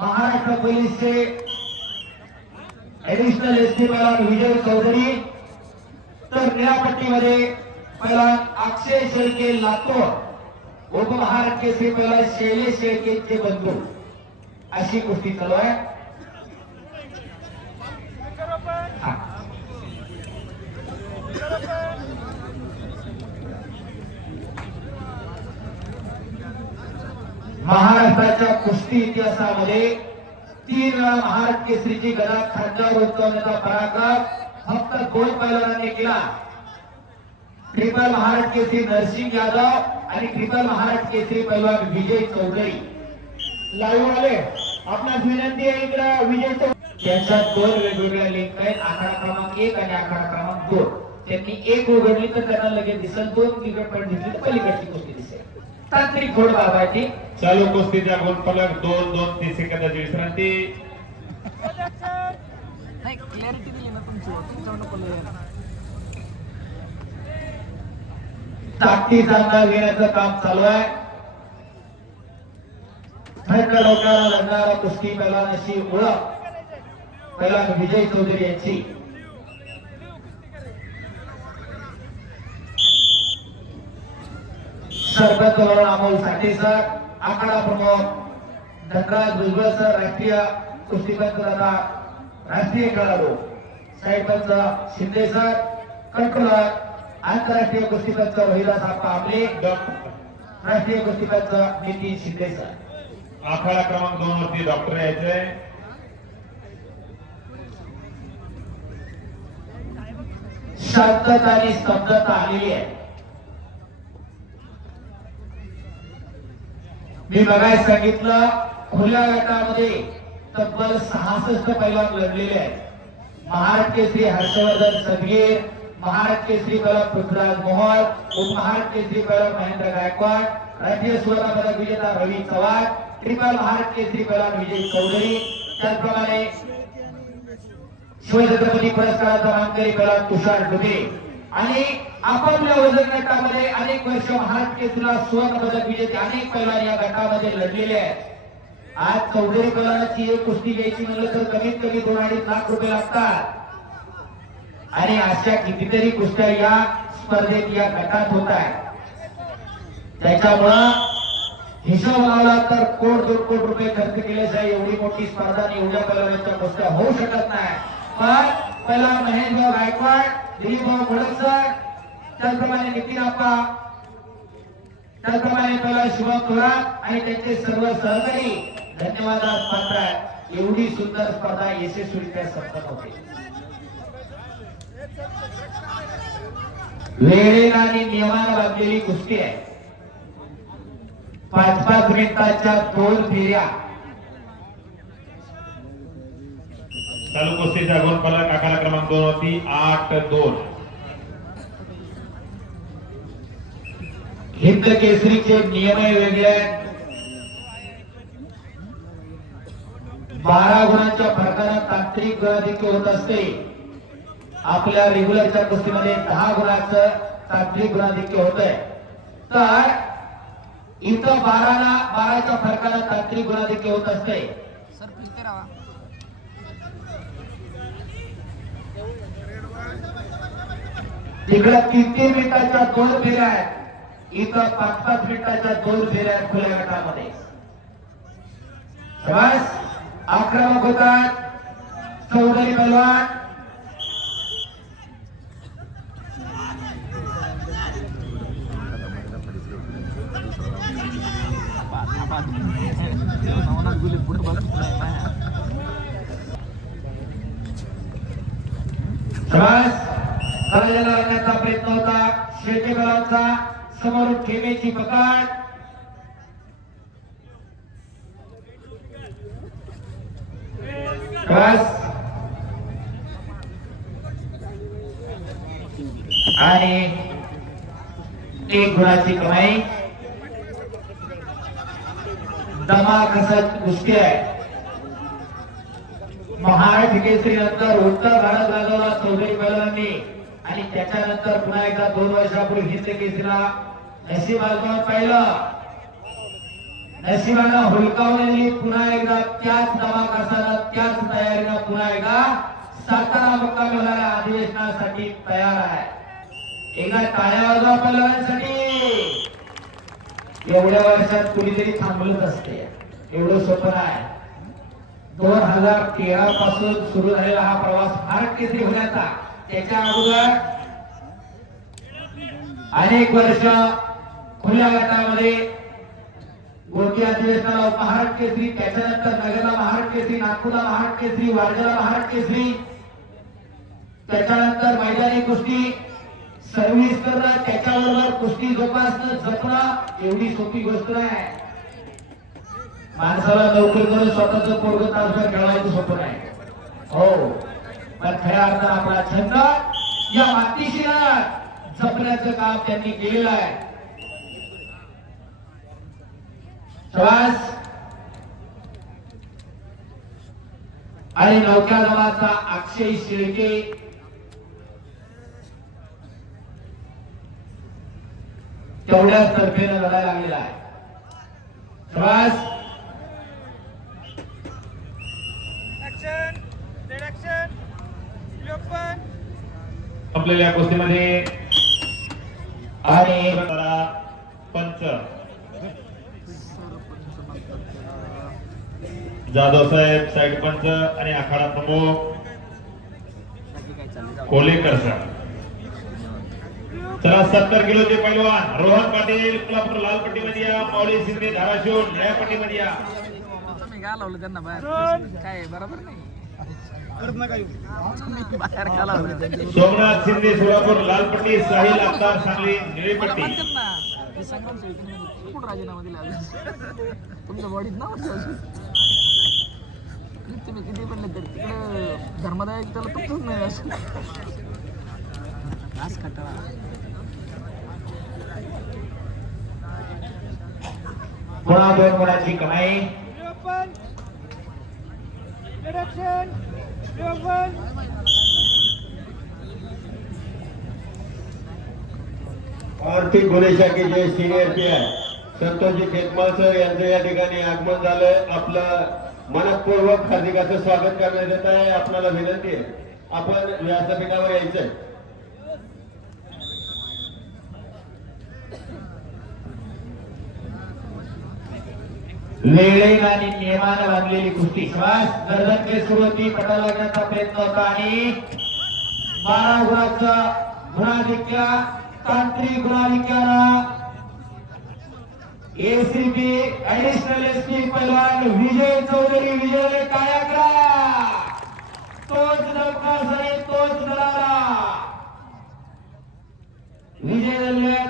महाराष्ट्र पोलीसचे additional S P पैलवान विजय चौधरी. तर निरापट्टीमध्ये पैलवान अक्षय शेळके लातूर. उपमहाराष्ट्र केसरी पैलवान शैलेश शेळकेचे बंधू. अशी गोष्टी चालू आहे. महाराष्ट्राच्या कुस्ती इतिहासामध्ये तीन वेळा महाराष्ट्र केसरीची गदा खांद्यावर उचलण्याचा पराक्रम फक्त दोन पैलवानांनी केला. ट्रिपल महाराष्ट्र केसरी नरसिंग यादव आणि ट्रिपल महाराष्ट्र केसरी पैलवान विजय चौधरी. लाईव्ह आले. आपणास विनंती आहे इकडे विजय चौधरी. दोन वेगवेगळ्या लिंक आहेत. आकडा क्रमांक एक आणि आकडा क्रमांक दोन. त्यांनी एक उघडली तर त्यांना लगेच दिसेल. दोन क्रिकेट पॉईंट घेतली तर पलीकडची गोष्टी दिसेल. तांत्रिक घोड बाबा आहे ती चालू कुस्तीच्या गुणफलक दोन दोन तीन सेकंदाची विश्रांती. नाही क्लॅरिटी दिली ना तुमची. तुमच्याकडनं अंदाज घेण्याचं काम चालू आहे. थंड डोक्याला लागणारा कुस्ती अशी ओळख. पैलवान विजय चौधरी यांची. सरपंच अमोल साठे सर आखाडा प्रमुख धनराज भुजबळ सर राष्ट्रीय कुस्तीपंच तथा राष्ट्रीय खेळाडू साहेब पंच शिंदे सर कंट्रोलर आंतरराष्ट्रीय कुस्तीपंच रोहिदास आप्पा आपले राष्ट्रीय कुस्तीपंच नितीन शिंदे सर. आखाडा क्रमांक दोन वरती डॉक्टर यायचे. शांतता आणि स्तब्धता आलेली आहे. मी बघायला सांगितलं खुल्या गटामध्ये तब्बल सहासष्ट पैलवान लढलेले आहेत. महाराष्ट्र केसरी हर्षवर्धन सदगीर महाराष्ट्र केसरी पैलवान पृथ्वीराज मोहोळ उपमहाराष्ट्र केसरी पैलवान महेंद्र गायकवाड राज्य सुवर्ण पदक विजेता रवी चव्हाण ट्रिपल महाराष्ट्र केसरी पैलवान विजय चौधरी त्याचप्रमाणे शिवछत्रपती पुरस्काराचा मानकरी पैलवान तुषार डुबे आणि आपापल्या वजन गटामध्ये अनेक वर्ष महाराष्ट्र केसरीला सुवर्ण पदक विजेते अनेक पैलवान या गटामध्ये लढलेले आहेत. आज चौधरी पैलवानाची एक कुस्ती घ्यायची म्हणलं तर कमीत कमी दोन अडीच लाख रुपये लागतात. आणि अशा कितीतरी कुस्त्या या स्पर्धेत या गटात होत आहेत. त्याच्यामुळं हिशोब लावला तर कोट दोन कोट रुपये खर्च केल्याशिवाय एवढी मोठी स्पर्धा आणि एवढ्या पैलवानांच्या कुस्त्या होऊ शकत नाही. पण पहिला महेशभाऊ गायकवाड दिलीपभाऊ मोडकसर त्याचप्रमाणे नितीन आप्पा त्याचप्रमाणे पहिला शिवम थोरात आणि त्यांचे सर्व सहकारी धन्यवादास पात्र आहेत. एवढी सुंदर स्पर्धा यशस्वीरित्या संपन्न होते. वेळेला आणि नियमाला बांधलेली कुस्ती आहे. पाच पाच मिनिटाच्या दोन फेऱ्या. चालू कुस्तीचा गुणफलक काकाला क्रमांक दोन होती आठ दोन. हिंद केसरीचे नियमही वेगळे आहेत. बारा गुणांच्या फरकानं तांत्रिक गुणाधिक्य होत असते. आपल्या रेग्युलरच्या कुस्तीमध्ये दहा गुणाचं तांत्रिक गुणाधिक्य होत आहे तर इथं बाराला बाराच्या फरकानं तांत्रिक गुणाधिक्य होत असते. तिकडं तीन तीन मिनिटाच्या दोन फेऱ्या आहेत? इथं पाच पाच मिनिटाच्या दोन फेऱ्या खुल्या गटामध्ये. आक्रमक होतात. चौधरी बलवान प्रयत्न होता. शेती बलांचा. समोर ठेवायची पकड. बस. आणि एक गुणाची कमाई. दमा कसत कुस्ती आहे. महाराष्ट्र केसरी नंतर उत्तर भारत गाजवला चौधरी पैलवानांनी आणि त्याच्यानंतर पुन्हा एकदा दोन वर्षापूर्वी हिंद केसरीला नसीब आजमावून पाहिलं. नशिबाला हुलकावलेली पुन्हा एकदा त्याच दवाखासानं त्याच तयारीनं पुन्हा एकदा सातारा मुक्कामी होणाऱ्या अधिवेशनासाठी तयार आहे. एकदा टाळ्या वाजवा एवढ्या वर्षात कुणीतरी थांबलंच असते. एवढं सोपं आहे दोन हजार तेरा पासून सुरू झालेला हा प्रवास फार केसरी होण्याचा? त्याच्या अगोदर अनेक वर्ष खुल्या गटामध्ये गोटी अधिवेशनाला महाराष्ट्र केसरी त्याच्यानंतर नगरला महाराष्ट्र केसरी नागपूरला महाराष्ट्र केसरी वारजेला महाराष्ट्र केसरी त्याच्यानंतर मैदानी कुस्ती सर्व्हिस करणं त्याच्याबरोबर कुस्ती जोपासणं जपणं एवढी सोपी गोष्ट नाही. माणसाला नोकरी करून स्वतःच पोरग तासभर खेळवायचं सोपं नाही. हो. पण खऱ्या अर्थानं आपला छंद या मातीशी जपण्याचं काम त्यांनी केलेलं आहे. श्वास आणि नौक्या दलाचा अक्षय शिळके तेवढ्याच तर्फेनं लढायला लागलेला आहे. श्वास संपलेल्या कुस्तीमध्ये आणि पंच. जाधव साहेब साईड पंच आणि आखाडा प्रमुख. कोलेकर सर चला सत्तर किलोचे पैलवान रोहन पाटील कोल्हापूर लाल पट्टीमध्ये या माऊली शिंदे धाराशिव निळ्या पट्टीमध्ये या तुम्ही का लावलं त्यांना बाहेर. काय बरोबर नाही तुम्ही बाहेर का लावलं त्यांच्या सोमनाथ शिंदे सोलापूर लाल पट्टी साहिल अख्तर सांगली निळी मला पट्टी म्हणतात ना संग्राम सेवक कुठं राजीनामा दिला अजून? तुमच्या बॉडीत नाव अजून तुम्ही किती म्हणले तरी तिकडे त्याला तुमचंच नाही असं. आज खतरा पुन्हा दोन गुणाची कमाई. आर्थिक गुन्हे शाखेचे सिनियर पी आय संतोषजी खेतमाळ सर यांचं या ठिकाणी आगमन झालंय. आपलं मनपूर्वक हार्दिकाचं स्वागत करण्यात येत आहे. आपल्याला विनंती आहे. आपण व्यासपीठावर यायचंय. वेळेत आणि नियमानं बांधलेली कुस्ती. श्वास गर्दनके सुरू होती पटा लागण्याचा प्रयत्न होता आणि बारा गुणाचा गुणाधिक्या तांत्रिक गुणाधिक्याला एसीपी ऍडिशनल एसपी पैलवान विजय चौधरी विजय कायाकडा तोच नौका सरी तोच दरारा विजय झालेल्या